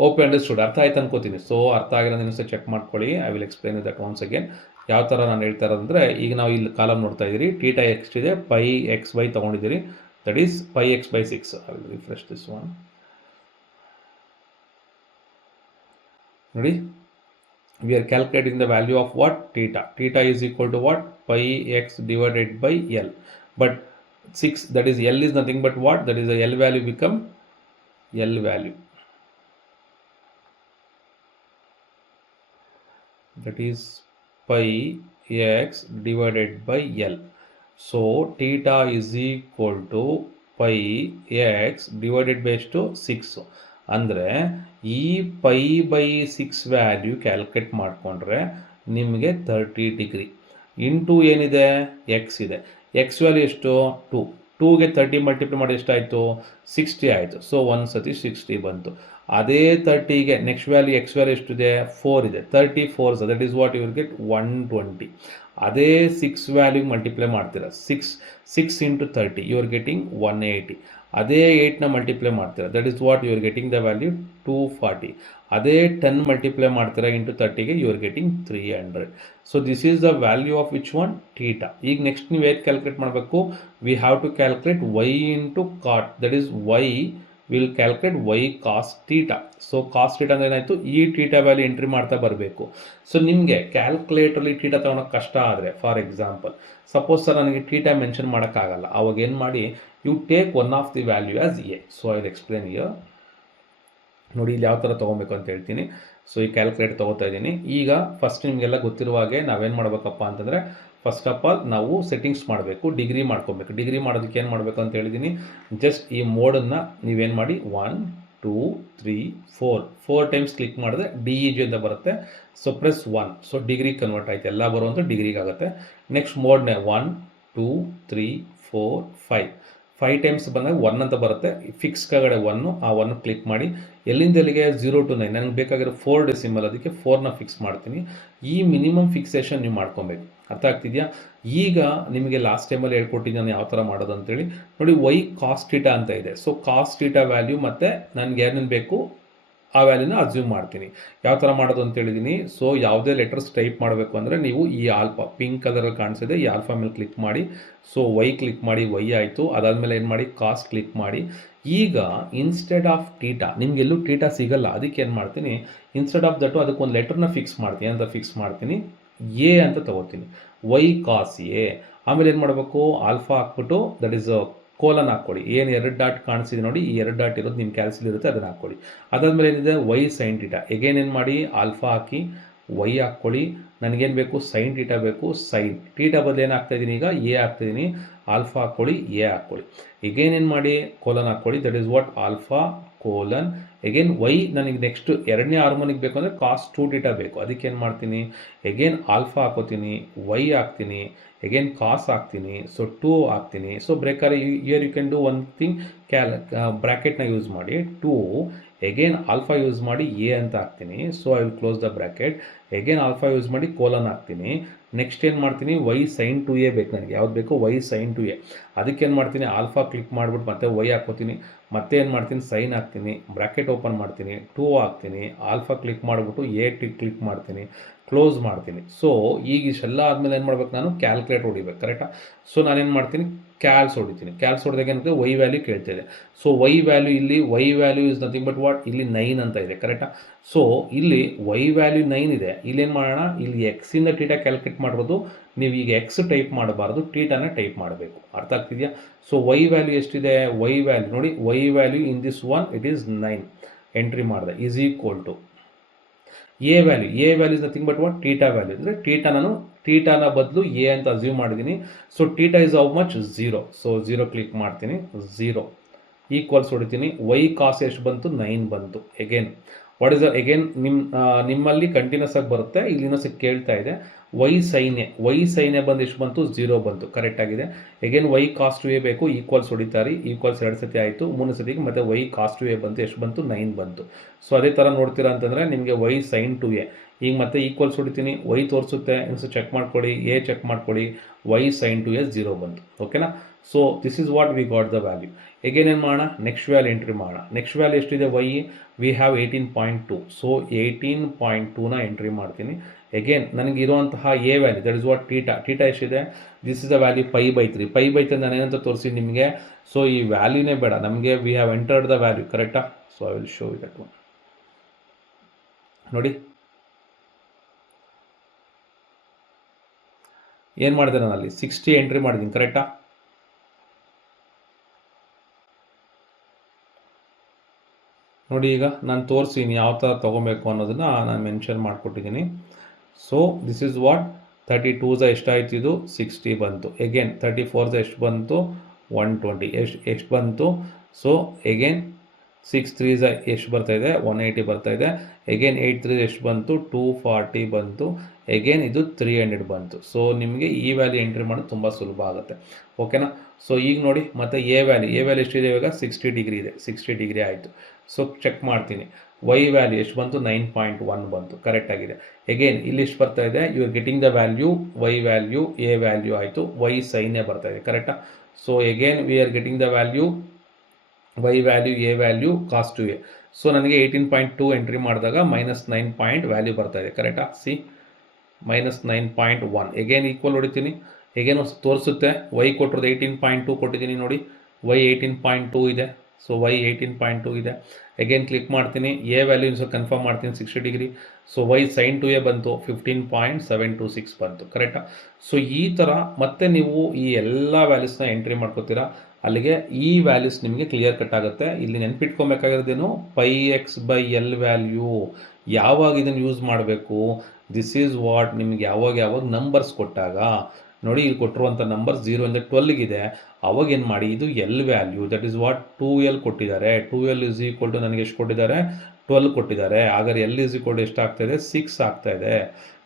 Okay, understood. ಅರ್ಥ ಆಯ್ತು ಅನ್ಕೋತೀನಿ. ಸೊ ಅರ್ಥ ಆಗಿರೋದು ಇನ್ನೊಂದ್ಸರಿ ಚೆಕ್ ಮಾಡ್ಕೊಳ್ಳಿ. I will explain that once again. ಯಾವ ಥರ ನಾನು ಹೇಳ್ತಾ ಇರೋದಂದರೆ, ಈಗ ನಾವು ಇಲ್ಲಿ ಕಾಲಮ್ ನೋಡ್ತಾ ಇದ್ದೀರಿ, ಥೀಟಾ ಎಷ್ಟಿದೆ, ಪೈ ಎಕ್ಸ್ ಬೈ ತೊಗೊಂಡಿದ್ದೀರಿ, that is pi x by 6. I will refresh this one. ನೋಡಿ, we are calculating the value of what? Theta. Theta is equal to what? Pi x divided by L. But 6, that is L is nothing but what? That is the L value become L value. That is pi x divided by L. So theta is equal to pi x divided by 6. ಅಂದರೆ ಈ ಪೈ ಬೈ 6 ವ್ಯಾಲ್ಯೂ ಕ್ಯಾಲ್ಕುಲೇಟ್ ಮಾಡಿಕೊಂಡ್ರೆ ನಿಮಗೆ 30 ಡಿಗ್ರಿ ಇಂಟು ಏನಿದೆ, ಎಕ್ಸ್ ಇದೆ. ಎಕ್ಸ್ ವ್ಯಾಲ್ಯೂ ಎಷ್ಟು? 2. 2ಗೆ 30 ಮಲ್ಟಿಪ್ಲೈ ಮಾಡಿ ಎಷ್ಟಾಯಿತು? 60 ಆಯಿತು. ಸೊ ಒಂದು ಸತಿ 60 ಬಂತು. ಅದೇ 30ಗೆ ನೆಕ್ಸ್ಟ್ ವ್ಯಾಲ್ಯೂ ಎಕ್ಸ್ ವ್ಯಾಲ್ಯೂ ಎಷ್ಟಿದೆ? 4 ಇದೆ. 30 4, that is what you will get 120. ಅದೇ 6 ವ್ಯಾಲ್ಯೂ ಮಲ್ಟಿಪ್ಲೈ ಮಾಡ್ತೀರಾ, 6 ಇಂಟು 30 ಯು ಆರ್ ಗೆಟಿಂಗ್ 180. ಅದೇ 8ನ ಮಲ್ಟಿಪ್ಲೈ ಮಾಡ್ತೀರಾ, that is what you are getting the value 240. ಅದೇ 10 ಮಲ್ಟಿಪ್ಲೈ ಮಾಡ್ತೀರಾ ಇಂಟು 30ಗೆ, you are getting 300. So this is the value of which one? Theta. ಈಗ ನೆಕ್ಸ್ಟ್ ನೀವು ಏನು ಕ್ಯಾಲ್ಕುಲೇಟ್ ಮಾಡಬೇಕು? We have to calculate y into cot, that is y will calculate y cos theta. So cos theta ಅಂದರೆ ಏನಾಯಿತು? ಈ ಥೀಟಾ ವ್ಯಾಲ್ಯೂ ಎಂಟ್ರಿ ಮಾಡ್ತಾ ಬರಬೇಕು. ಸೊ ನಿಮಗೆ ಕ್ಯಾಲ್ಕುಲೇಟರ್ಲಿ ಥೀಟಾ ತೊಗೊಳಕ್ಕೆ ಕಷ್ಟ ಆದರೆ, ಫಾರ್ ಎಕ್ಸಾಂಪಲ್ ಸಪೋಸ್ ಸರ್ ನನಗೆ ಥೀಟಾ ಮೆನ್ಷನ್ ಮಾಡೋಕ್ಕಾಗಲ್ಲ, ಅವಾಗ ಏನು ಮಾಡಿ, you take one of the value as a. So I will explain here. ನೋಡಿ, ಇಲ್ಲಿ ಯಾವ ಥರ ತೊಗೊಬೇಕು ಅಂತ ಹೇಳ್ತೀನಿ. ಸೊ ಈ ಕ್ಯಾಲ್ಕುಲೇಟರ್ ತೊಗೋತಾ ಇದ್ದೀನಿ. ಈಗ ಫಸ್ಟ್ ನಿಮಗೆಲ್ಲ ಗೊತ್ತಿರುವ ಹಾಗೆ ನಾವೇನು ಮಾಡಬೇಕಪ್ಪ ಅಂತಂದರೆ, ಫಸ್ಟ್ ಆಫ್ ಆಲ್ ನಾವು ಸೆಟ್ಟಿಂಗ್ಸ್ ಮಾಡಬೇಕು, ಡಿಗ್ರಿ ಮಾಡ್ಕೊಬೇಕು. ಡಿಗ್ರಿ ಮಾಡೋದಕ್ಕೆ ಏನು ಮಾಡಬೇಕು ಅಂತ ಹೇಳಿದ್ದೀನಿ, ಜಸ್ಟ್ ಈ ಮೋಡನ್ನು ನೀವೇನು ಮಾಡಿ 1 2 3 4 ಟೈಮ್ಸ್ ಕ್ಲಿಕ್ ಮಾಡಿದ್ರೆ DEG ಅಂತ ಬರುತ್ತೆ. So press 1. So degree convert ಆಯಿತು, ಎಲ್ಲ ಬರುವಂಥ ಡಿಗ್ರಿಗೆ ಆಗುತ್ತೆ. ನೆಕ್ಸ್ಟ್ ಮೋಡ್ನೇ 1 2 3 4 5 ಟೈಮ್ಸ್ ಬಂದಾಗ 1 ಅಂತ ಬರುತ್ತೆ. ಫಿಕ್ಸ್ ಕೆಳಗಡೆ 1, ಆ 1 ಕ್ಲಿಕ್ ಮಾಡಿ. ಎಲ್ಲಿಂದ ಎಲ್ಲಿಗೆ? 0 to 9. ನನಗೆ ಬೇಕಾಗಿರೋ 4 ಡೆಸಿಮಲ್, ಅದಕ್ಕೆ 4ನ ಫಿಕ್ಸ್ ಮಾಡ್ತೀನಿ. ಈ ಮಿನಿಮಮ್ ಫಿಕ್ಸೇಷನ್ ನೀವು ಮಾಡ್ಕೊಬೇಕು. ಅರ್ಥ ಆಗ್ತಿದೆಯಾ? ಈಗ ನಿಮಗೆ ಲಾಸ್ಟ್ ಟೈಮಲ್ಲಿ ಹೇಳ್ಕೊಟ್ಟಿದ್ದು ನಾನು ಯಾವ ಥರ ಮಾಡೋದು ಅಂತೇಳಿ. ನೋಡಿ, ವೈ ಕಾಸ್ ಥೀಟಾ ಅಂತ ಇದೆ. ಸೊ ಕಾಸ್ ಥೀಟಾ ವ್ಯಾಲ್ಯೂ ಮತ್ತು ನನಗೆ ಏನೇನು ಬೇಕು ಆ ವ್ಯಾಲ್ಯೂನ ಅಸ್ಯೂಮ್ ಮಾಡ್ತೀನಿ. ಯಾವ ಥರ ಮಾಡೋದು ಅಂತ ಹೇಳಿದ್ದೀನಿ. ಸೊ ಯಾವುದೇ ಲೆಟರ್ಸ್ ಟೈಪ್ ಮಾಡಬೇಕು ಅಂದರೆ ನೀವು ಈ ಆಲ್ಫಾ ಪಿಂಕ್ ಕಲರಲ್ಲಿ ಕಾಣಿಸಿದೆ, ಈ ಆಲ್ಫಾ ಮೇಲೆ ಕ್ಲಿಕ್ ಮಾಡಿ. ಸೊ ವೈ ಕ್ಲಿಕ್ ಮಾಡಿ, ವೈ ಆಯಿತು. ಅದಾದಮೇಲೆ ಏನು ಮಾಡಿ, ಕಾಸ್ ಕ್ಲಿಕ್ ಮಾಡಿ. ಈಗ ಇನ್ಸ್ಟೆಡ್ ಆಫ್ ಥೀಟಾ, ನಿಮಗೆಲ್ಲೂ ಥೀಟಾ ಸಿಗಲ್ಲ, ಅದಕ್ಕೆ ಏನು ಮಾಡ್ತೀನಿ, ಇನ್ಸ್ಟೆಡ್ ಆಫ್ ದಟ್ಟು ಅದಕ್ಕೊಂದು ಲೆಟರ್ನ ಫಿಕ್ಸ್ ಮಾಡ್ತೀನಿ. ಅಂತ ಫಿಕ್ಸ್ ಮಾಡ್ತೀನಿ, ಎ ಅಂತ ತೊಗೋತೀನಿ, ವೈ ಕಾಸ್ ಎ. ಆಮೇಲೆ ಏನು ಮಾಡಬೇಕು, ಆಲ್ಫಾ ಹಾಕ್ಬಿಟ್ಟು ದಟ್ ಈಸ್ ಕೋಲನ್ ಹಾಕ್ಕೊಳ್ಳಿ. ಏನು 2 ಡಾಟ್ ಕಾಣಿಸಿದೆ ನೋಡಿ, ಈ 2 ಡಾಟ್ ಇರೋದು ನಿಮ್ಮ ಕ್ಯಾಲ್ಸಿಲ್ ಇರುತ್ತೆ, ಅದನ್ನು ಹಾಕ್ಕೊಳ್ಳಿ. ಅದಾದಮೇಲೆ ಏನಿದೆ, ವೈ ಸೈನ್ ಥೀಟಾ. ಎಗೇನ್ ಏನು ಮಾಡಿ, ಆಲ್ಫಾ ಹಾಕಿ ವೈ ಹಾಕ್ಕೊಳ್ಳಿ. ನನಗೇನು ಬೇಕು, ಸೈನ್ ಥೀಟಾ ಬೇಕು. ಸೈನ್ ಥೀಟಾ ಬದಲು ಏನು ಹಾಕ್ತಾಯಿದ್ದೀನಿ, ಈಗ ಎ ಹಾಕ್ತಾಯಿದ್ದೀನಿ. ಆಲ್ಫಾ ಹಾಕ್ಕೊಳ್ಳಿ, ಎ ಹಾಕ್ಕೊಳ್ಳಿ. ಎಗೇನ್ ಏನು ಮಾಡಿ, ಕೋಲನ್ ಹಾಕ್ಕೊಳ್ಳಿ, that is what alpha colon. Again y ನನಗೆ ನೆಕ್ಸ್ಟ್ ಎರಡನೇ ಹಾರ್ಮೋನಿಗೆ ಬೇಕು ಅಂದರೆ ಕಾಸ್ 2 ಥೀಟಾ ಬೇಕು. ಅದಕ್ಕೆ ಏನು ಮಾಡ್ತೀನಿ, ಎಗೇನ್ ಆಲ್ಫಾ ಹಾಕೋತೀನಿ, ವೈ ಹಾಕ್ತೀನಿ, ಎಗೇನ್ ಕಾಸ್ ಹಾಕ್ತೀನಿ. ಸೊ 2 ಹಾಕ್ತೀನಿ. So bracket here you can do one thing, ಬ್ರ್ಯಾಕೆಟ್ನ ಯೂಸ್ ಮಾಡಿ 2, ಎಗೇನ್ ಆಲ್ಫಾ ಯೂಸ್ ಮಾಡಿ ಎ ಅಂತ ಹಾಕ್ತೀನಿ. So I will close the bracket. Again alpha use ಮಾಡಿ ಕೋಲನ್ ಹಾಕ್ತೀನಿ. ನೆಕ್ಸ್ಟ್ ಏನು ಮಾಡ್ತೀನಿ, ವೈ ಸೈನ್ 2a ಬೇಕು ನನಗೆ. ಯಾವ್ದು ಬೇಕು, ವೈ ಸೈನ್ 2a. ಅದಕ್ಕೆ ಏನು ಮಾಡ್ತೀನಿ, ಆಲ್ಫಾ ಕ್ಲಿಕ್ ಮಾಡಿಬಿಟ್ಟು ಮತ್ತೆ ವೈ ಹಾಕ್ಕೋತೀನಿ. ಮತ್ತೆ ಏನು ಮಾಡ್ತೀನಿ, ಸೈನ್ ಹಾಕ್ತೀನಿ, ಬ್ರ್ಯಾಕೆಟ್ ಓಪನ್ ಮಾಡ್ತೀನಿ, 2 ಹಾಕ್ತೀನಿ, ಆಲ್ಫಾ ಕ್ಲಿಕ್ ಮಾಡಿಬಿಟ್ಟು ಎ ಕ್ಲಿಕ್ ಮಾಡ್ತೀನಿ, ಕ್ಲೋಸ್ ಮಾಡ್ತೀನಿ. ಸೊ ಈಗ ಇಷ್ಟೆಲ್ಲ ಆದಮೇಲೆ ಏನು ಮಾಡ್ಬೇಕು, ನಾನು ಕ್ಯಾಲ್ಕುಲೇಟ್ ಹೊಡಿಬೇಕು. ಕರೆಕ್ಟಾ? ಸೊ ನಾನೇನು ಮಾಡ್ತೀನಿ, ಕ್ಯಾಲ್ಸ್ ಹೊಡಿತೀನಿ. ಕ್ಯಾಲ್ಸ್ ಹೊಡೆದಾಗ ಏನಂದರೆ ವೈ ವ್ಯಾಲ್ಯೂ ಕೇಳ್ತಿದೆ. ಸೊ ವೈ ವ್ಯಾಲ್ಯೂ ಇಲ್ಲಿ, y value is nothing but what, ಇಲ್ಲಿ 9 ಅಂತ ಇದೆ. ಕರೆಕ್ಟಾ? ಸೊ ಇಲ್ಲಿ ವೈ ವ್ಯಾಲ್ಯೂ 9 ಇದೆ. ಇಲ್ಲೇನು ಮಾಡೋಣ, ಇಲ್ಲಿ ಎಕ್ಸಿಂದ ಥೀಟಾ ಕ್ಯಾಲ್ಕುಲೇಟ್ ಮಾಡ್ಬೋದು. ನೀವು ಈಗ ಎಕ್ಸ್ ಟೈಪ್ ಮಾಡಬಾರ್ದು, ಥೀಟಾನ ಟೈಪ್ ಮಾಡಬೇಕು. ಅರ್ಥ ಆಗ್ತಿದೆಯಾ? ಸೊ ವೈ ವ್ಯಾಲ್ಯೂ ಎಷ್ಟಿದೆ, ವೈ ವ್ಯಾಲ್ಯೂ ನೋಡಿ, y value in this one it is 9 entry ಮಾಡಿದೆ, is equal to A value. A value is nothing but what, theta value. ಅಂದರೆ ಥೀಟಾನ ಬದಲು ಎ ಅಂತ ಅಸ್ಯೂಮ್ ಮಾಡಿದ್ದೀನಿ. So theta is how much, 0. So 0 click ಮಾಡ್ತೀನಿ, 0 ಈಕ್ವಲ್ಸ್ ಹೊಡಿತೀನಿ. ವೈ ಕಾಸ್ ಎಷ್ಟು ಬಂತು, 9 ಬಂತು. ಎಗೇನ್ ವಾಟ್ ಇಸ್ ಎಗೇನ್ ನಿಮ್ಮಲ್ಲಿ ಕಂಟಿನ್ಯೂಸ್ ಆಗಿ ಬರುತ್ತೆ, ಇಲ್ಲಿ ಇನ್ನೊಂದು ಕೇಳ್ತಾ ಇದೆ. ವೈ ಸೈನೆ ಬಂದು ಎಷ್ಟು ಬಂತು, 0 ಬಂತು. ಕರೆಕ್ಟ್ ಆಗಿದೆ. ಎಗೇನ್ ವೈ ಕಾಸ್ 2a ಬೇಕು, ಈಕ್ವಲ್ಸ್ ಹೊಡಿತಾರೆ. ಈಕ್ವಲ್ಸ್ 2 ಸತಿ ಆಯಿತು, 3 ಸತಿಗೆ ಮತ್ತೆ ವೈ ಕಾಸ್ 2a ಬಂತು. ಎಷ್ಟು ಬಂತು, 9 ಬಂತು. ಸೊ ಅದೇ ಥರ ನೋಡ್ತೀರಾ ಅಂತಂದರೆ ನಿಮಗೆ ವೈ ಸೈನ್ 2a ಈಗ ಮತ್ತೆ ಈಕ್ವಲ್ಸ್ ಹೊಡಿತೀನಿ, ವೈ ತೋರಿಸುತ್ತೆ, ಇನ್ನೊಂದು ಚೆಕ್ ಮಾಡ್ಕೊಳ್ಳಿ, ಎ ಚೆಕ್ ಮಾಡ್ಕೊಳ್ಳಿ, ವೈ ಸೈನ್ ಟು ಎಸ್ 0 ಬಂತು. ಓಕೆನಾ? So this is what we got the value. Again ಏನು ಮಾಡೋಣ, ನೆಕ್ಸ್ಟ್ ವ್ಯಾಲ್ಯೂ ಎಂಟ್ರಿ ಮಾಡೋಣ. ನೆಕ್ಸ್ಟ್ ವ್ಯಾಲ್ಯೂ ಎಷ್ಟಿದೆ, ವೈ ವಿ ಹ್ಯಾವ್ 18.2. ಸೊ 18.2ನ ಎಂಟ್ರಿ ಮಾಡ್ತೀನಿ. ಎಗೇನ್ ನನಗೆ ಇರುವಂತಹ A value that is what theta ಎಷ್ಟಿದೆ, ದಿಸ್ ಇಸ್ ದ ವ್ಯಾಲ್ಯೂ π/3. π/3 ನಾನು ಏನಂತ ತೋರಿಸಿ ನಿಮಗೆ. ಸೊ ಈ ವ್ಯಾಲ್ಯೂನೇ ಬೇಡ ನಮಗೆ, we have entered the value. ಕರೆಕ್ಟಾ? So I will show it one. ನೋಡಿ ಏನು ಮಾಡಿದೆ ನಾನು ಅಲ್ಲಿ 60 ಎಂಟ್ರಿ ಮಾಡಿದ್ದೀನಿ. ಕರೆಕ್ಟಾ? ನೋಡಿ ಈಗ ನಾನು ತೋರಿಸಿದ್ದೀನಿ ಯಾವ ಥರ ತೊಗೊಬೇಕು ಅನ್ನೋದನ್ನು ನಾನು ಮೆನ್ಷನ್ ಮಾಡಿಕೊಟ್ಟಿದ್ದೀನಿ. ಸೊ ದಿಸ್ ಇಸ್ ವಾಟ್ 32 ಎಷ್ಟಾಯ್ತು, ಇದು 60 ಬಂತು. ಎಗೇನ್ 34 ಎಷ್ಟು ಬಂತು, 120 ಎಷ್ಟು ಬಂತು. ಸೊ ಎಗೇನ್ 6 3 ಎಷ್ಟು ಬರ್ತಾಯಿದೆ, 180 ಬರ್ತಾಯಿದೆ. ಎಗೇನ್ 8 3 ಎಷ್ಟು ಬಂತು, 240 ಬಂತು. ಎಗೇನ್ ಇದು 300 ಬಂತು. ಸೊ ನಿಮಗೆ ಈ ವ್ಯಾಲ್ಯೂ ಎಂಟ್ರಿ ಮಾಡೋದು ತುಂಬ ಸುಲಭ ಆಗುತ್ತೆ. ಓಕೆನಾ? ಸೊ ಈಗ ನೋಡಿ ಮತ್ತೆ ಎ ವ್ಯಾಲ್ಯೂ ಎಷ್ಟಿದೆ ಇವಾಗ, 60 ಡಿಗ್ರಿ ಇದೆ. 60 ಡಿಗ್ರಿ ಆಯಿತು. ಸೊ ಚೆಕ್ ಮಾಡ್ತೀನಿ, ವೈ ವ್ಯಾಲ್ಯೂ ಎಷ್ಟು ಬಂತು, 9.1 ಬಂತು. ಕರೆಕ್ಟಾಗಿದೆ. ಎಗೇನ್ ಇಲ್ಲಿ ಎಷ್ಟು ಬರ್ತಾ ಇದೆ, you are getting the value, y value A value ಆಯಿತು, ವೈ ಸೈನೇ ಬರ್ತಾ ಇದೆ. ಕರೆಕ್ಟಾ? So again we are getting the value, y value A value cause to a. So ನನಗೆ 18.2 ಎಂಟ್ರಿ ಮಾಡಿದಾಗ -9 ವ್ಯಾಲ್ಯೂ ಬರ್ತಾ ಇದೆ. ಕರೆಕ್ಟಾ? ಸಿ -9.1. ಎಗೇನ್ ಈಕ್ವಲ್ ಹೊಡಿತೀನಿ. ಎಗೇನ್ ತೋರಿಸುತ್ತೆ ವೈ ಕೊಟ್ಟಿರೋದು 18.2 ಕೊಟ್ಟಿದ್ದೀನಿ. ನೋಡಿ ವೈ 18.2 ಇದೆ. ಸೊ ವೈ 18.2 ಇದೆ. ಎಗೇನ್ ಕ್ಲಿಕ್ ಮಾಡ್ತೀನಿ, ಎ ವ್ಯಾಲ್ಯೂ ಸ್ವಲ್ಪ ಕನ್ಫರ್ಮ್ ಮಾಡ್ತೀನಿ 60 degree. So y sine to a ಬಂತು 15.726 ಬಂತು. ಕರೆಕ್ಟಾ? ಸೊ ಈ ಥರ ಮತ್ತೆ ನೀವು ಈ ಎಲ್ಲ ವ್ಯಾಲ್ಯೂಸ್ನ ಎಂಟ್ರಿ ಮಾಡ್ಕೋತೀರಾ. ಅಲ್ಲಿಗೆ ಈ ವ್ಯಾಲ್ಯೂಸ್ ನಿಮಗೆ ಕ್ಲಿಯರ್ ಕಟ್ ಆಗುತ್ತೆ. ಇಲ್ಲಿ ನೆನ್ಪಿಟ್ಕೊಬೇಕಾಗಿರೋದೇನು, πx/L ವ್ಯಾಲ್ಯೂ ಯಾವಾಗ ಇದನ್ನು ಯೂಸ್ ಮಾಡಬೇಕು, ದಿಸ್ ಈಸ್ ವಾಟ್ ನಿಮಗೆ ಯಾವಾಗ ನಂಬರ್ಸ್ ಕೊಟ್ಟಾಗ ನೋಡಿ, ಇಲ್ಲಿ ಕೊಟ್ಟಿರುವಂಥ ನಂಬರ್ 0 ಇಂದ 12 ಇದೆ. ಅವಾಗ ಏನು ಮಾಡಿ, ಇದು L value that is what 2L ಕೊಟ್ಟಿದ್ದಾರೆ. 2L ಇಸ್ ಈಕ್ವಲ್ ಟು ನನಗೆ ಎಷ್ಟು ಕೊಟ್ಟಿದ್ದಾರೆ, 12 ಕೊಟ್ಟಿದ್ದಾರೆ. ಹಾಗಾದ್ರೆ L ಇಸ್ ಈಕ್ವಲ್ ಟು ಎಷ್ಟು ಆಗ್ತಾ ಇದೆ, 6 ಆಗ್ತಾ ಇದೆ.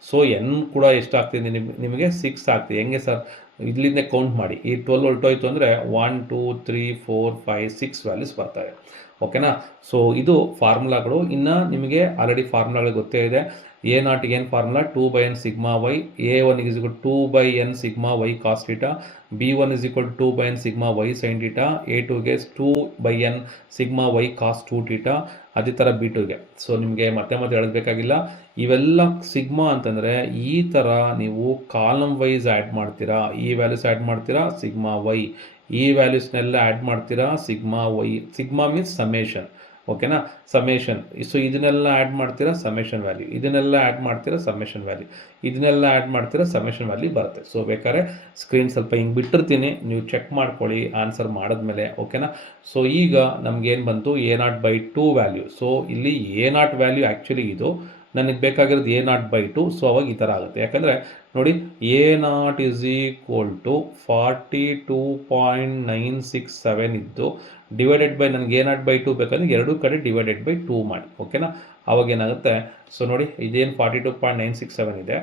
ಸೊ ಎನ್ ಕೂಡ ಎಷ್ಟು ಆಗ್ತಿದೆ ನಿಮಗೆ, 6 ಆಗ್ತಿದೆ. ಹೆಂಗೆ ಸರ್, ಇಲ್ಲಿಂದ ಕೌಂಟ್ ಮಾಡಿ. ಈ 12 ಹೊರಟೋಯ್ತು ಅಂದರೆ 1 2 3 4 5 6 ವ್ಯಾಲ್ಯೂಸ್ ಬರ್ತಾರೆ. ಓಕೆನಾ? ಸೊ ಇದು ಫಾರ್ಮುಲಾಗಳು. ಇನ್ನು ನಿಮಗೆ ಆಲ್ರೆಡಿ ಫಾರ್ಮುಲಾಗಳು ಗೊತ್ತೇ ಇದೆ. ಎ ನಾಟ್ಗೆ ಏನು formula, 2/n sigma y. A1 is equal to 2/n sigma y cos theta. B1 is equal to 2/n sigma y sine theta. A2ಗೆ 2/n sigma y cos 2 theta. ಅದೇ ಥರ B2ಗೆ. ಸೊ ನಿಮಗೆ ಮತ್ತೆ ಹೇಳಬೇಕಾಗಿಲ್ಲ. ಇವೆಲ್ಲ ಸಿಗ್ಮಾ ಅಂತಂದರೆ ಈ ಥರ ನೀವು ಕಾಲಮ್ ವೈಸ್ ಆ್ಯಡ್ ಮಾಡ್ತೀರಾ. ಈ ವ್ಯಾಲ್ಯೂಸ್ ಆ್ಯಡ್ ಮಾಡ್ತೀರಾ, ಸಿಗ್ಮಾ ವೈ. ಈ ವ್ಯಾಲ್ಯೂಸ್ನೆಲ್ಲ ಆ್ಯಡ್ ಮಾಡ್ತೀರಾ, sigma y. Sigma means summation. ಓಕೆನಾ? ಸಮೇಷನ್. ಸೊ ಇದನ್ನೆಲ್ಲ ಆ್ಯಡ್ ಮಾಡ್ತೀರಾ, ಸಮೇಷನ್ ವ್ಯಾಲ್ಯೂ. ಇದನ್ನೆಲ್ಲ ಆ್ಯಡ್ ಮಾಡ್ತೀರಾ, ಸಮೇಷನ್ ವ್ಯಾಲ್ಯೂ. ಇದನ್ನೆಲ್ಲ ಆ್ಯಡ್ ಮಾಡ್ತೀರಾ, ಸಮೇಷನ್ ವ್ಯಾಲ್ಯೂ ಬರುತ್ತೆ. ಸೊ ಬೇಕಾದ್ರೆ ಸ್ಕ್ರೀನ್ ಸ್ವಲ್ಪ ಹಿಂಗೆ ಬಿಟ್ಟಿರ್ತೀನಿ, ನೀವು ಚೆಕ್ ಮಾಡ್ಕೊಳ್ಳಿ ಆನ್ಸರ್ ಮಾಡಿದ್ಮೇಲೆ. ಓಕೆನಾ? ಸೊ ಈಗ ನಮಗೇನು ಬಂತು, A0/2 ವ್ಯಾಲ್ಯೂ. ಸೊ ಇಲ್ಲಿ A0 ವ್ಯಾಲ್ಯೂ ಆ್ಯಕ್ಚುಲಿ ಇದು ನನಗೆ ಬೇಕಾಗಿರೋದು A0/2. ಸೊ ಅವಾಗ ಈ ಥರ ಆಗುತ್ತೆ. ಯಾಕಂದರೆ ನೋಡಿ, A0 ಇಸ್ ಈಕ್ವಲ್ ಟು 42.967 ಇದ್ದು ಡಿವೈಡೆಡ್ ಬೈ ನನಗೆ A0/2 ಬೇಕಂದ್ರೆ ಎರಡೂ ಕಡೆ /2 ಮಾಡಿ. ಓಕೆನಾ? ಅವಾಗ ಏನಾಗುತ್ತೆ, ಸೊ ನೋಡಿ ಇದೇನು 42.967 ಇದೆ.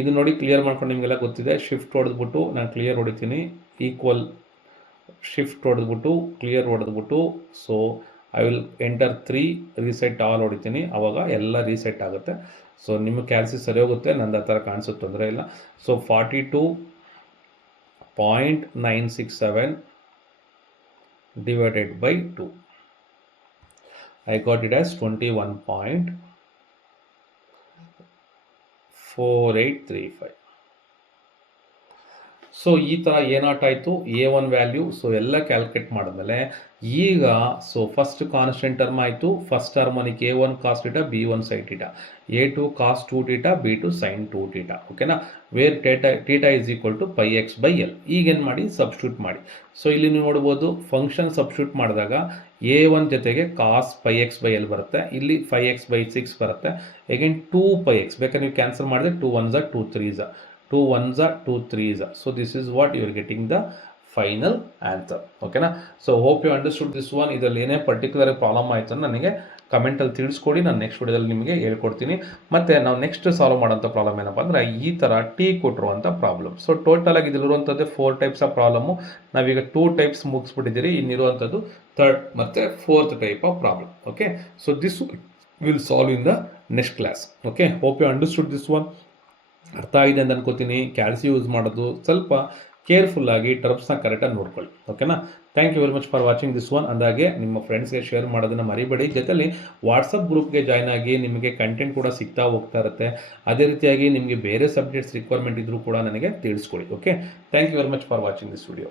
ಇದು ನೋಡಿ ಕ್ಲಿಯರ್ ಮಾಡ್ಕೊಂಡು ನಿಮಗೆಲ್ಲ ಗೊತ್ತಿದೆ. ಶಿಫ್ಟ್ ಹೊಡೆದ್ಬಿಟ್ಟು ನಾನು ಕ್ಲಿಯರ್ ಹೊಡಿತೀನಿ, ಈಕ್ವಲ್ ಶಿಫ್ಟ್ ಹೊಡೆದ್ಬಿಟ್ಟು ಕ್ಲಿಯರ್ ಹೊಡೆದ್ಬಿಟ್ಟು so I will enter 3 reset all ಹೊಡಿತೀನಿ. ಆವಾಗ ಎಲ್ಲ ರೀಸೆಟ್ ಆಗುತ್ತೆ. ಸೊ ನಿಮಗೆ ಕ್ಯಾಲ್ಸಿ ಸರಿ ಹೋಗುತ್ತೆ, ನಂದು ಆ ಥರ ಕಾಣಿಸೋ ತೊಂದರೆ ಇಲ್ಲ. So 42.967 divided by 2. I got it as 21.4835. So ಈ ಥರ ಏನಾಟಾಯಿತು, A1 ವ್ಯಾಲ್ಯೂ. ಸೊ ಎಲ್ಲ ಕ್ಯಾಲ್ಕುಲೇಟ್ ಮಾಡಿದ್ಮೇಲೆ ಈಗ ಸೊ ಫಸ್ಟ್ ಕಾನ್ಸ್ಟೆಂಟ್ ಟರ್ಮ್ ಆಯಿತು. ಫಸ್ಟ್ ಟರ್ಮನಿಗೆ A1 cos theta, B1 sine theta. A2 cos 2 theta, B2 sine 2 theta. ಓಕೆನಾ? Where theta is equal to πx/L. ಈಗೇನು ಮಾಡಿ, ಸಬ್ಸ್ಟಿಟ್ಯೂಟ್ ಮಾಡಿ. ಸೊ ಇಲ್ಲಿ ನೀವು ನೋಡ್ಬೋದು, ಫಂಕ್ಷನ್ ಸಬ್ಸ್ಟಿಟ್ಯೂಟ್ ಮಾಡಿದಾಗ A1 ಜೊತೆಗೆ ಕಾಸ್ πx/L ಬರುತ್ತೆ. ಇಲ್ಲಿ 5x/6 ಬರುತ್ತೆ. ಅಗೇನ್ 2πx ಬೇಕಾದ್ರೆ ನೀವು ಕ್ಯಾನ್ಸಲ್ ಮಾಡಿದ್ರೆ 2 1s 2 3s 2 1s 2 3s. So this is what you are getting the final answer. ಓಕೆನಾ? So hope you understood this one. ಇದರಲ್ಲಿ ಏನೇ ಪರ್ಟಿಕ್ಯುಲರ್ ಪ್ರಾಬ್ಲಮ್ ಆಯಿತು ಅಂತ ನನಗೆ ಕಮೆಂಟಲ್ಲಿ ತಿಳಿಸ್ಕೊಡಿ. ನಾನು ನೆಕ್ಸ್ಟ್ ವಿಡಿಯೋದಲ್ಲಿ ನಿಮಗೆ ಹೇಳ್ಕೊಡ್ತೀನಿ. ಮತ್ತು ನಾವು ನೆಕ್ಸ್ಟ್ ಸಾಲ್ವ್ ಮಾಡೋಂಥ ಪ್ರಾಬ್ಲಮ್ ಏನಪ್ಪ ಅಂದರೆ ಈ ಥರ T ಕೊಟ್ಟಿರುವಂಥ ಪ್ರಾಬ್ಲಮ್. ಸೊ ಟೋಟಲಾಗಿ ಇದಲ್ಲಿರುವಂಥದ್ದು 4 ಟೈಪ್ಸ್ ಆಫ್ ಪ್ರಾಬ್ಲಮ್ಮು. ನಾವೀಗ 2 ಟೈಪ್ಸ್ ಮುಗಿಸ್ಬಿಟ್ಟಿದ್ದೀರಿ. ಇನ್ನಿರುವಂಥದ್ದು 3rd ಮತ್ತು 4th type of problem. Okay? So this will solve in the next class. Okay, hope you understood this one. ಅರ್ಥ ಆಗಿದೆ ಅಂತ ಅನ್ಕೋತೀನಿ. ಕ್ಯಾಲ್ಸಿ ಯೂಸ್ ಮಾಡೋದು ಸ್ವಲ್ಪ ಕೇರ್ಫುಲ್ಲಾಗಿ ಟರ್ಮ್ಸ್ನ ಕರೆಕ್ಟಾಗಿ ನೋಡ್ಕೊಳ್ಳಿ. ಓಕೆನಾ? Thank you very much for watching this one. ಅಂದಾಗೆ ನಿಮ್ಮ ಫ್ರೆಂಡ್ಸ್ಗೆ ಶೇರ್ ಮಾಡೋದನ್ನು ಮರಿಬೇಡಿ. ಜೊತೆಲಿ ವಾಟ್ಸಪ್ ಗ್ರೂಪ್ಗೆ ಜಾಯ್ನ್ ಆಗಿ ನಿಮಗೆ ಕಂಟೆಂಟ್ ಕೂಡ ಸಿಗ್ತಾ ಹೋಗ್ತಾ ಇರುತ್ತೆ. ಅದೇ ರೀತಿಯಾಗಿ ನಿಮಗೆ ಬೇರೆ ಸಬ್ಜೆಕ್ಟ್ಸ್ ರಿಕ್ವೈರ್ಮೆಂಟ್ ಇದ್ದರೂ ಕೂಡ ನನಗೆ ತಿಳಿಸ್ಕೊಡಿ. Okay, thank you very much for watching this video.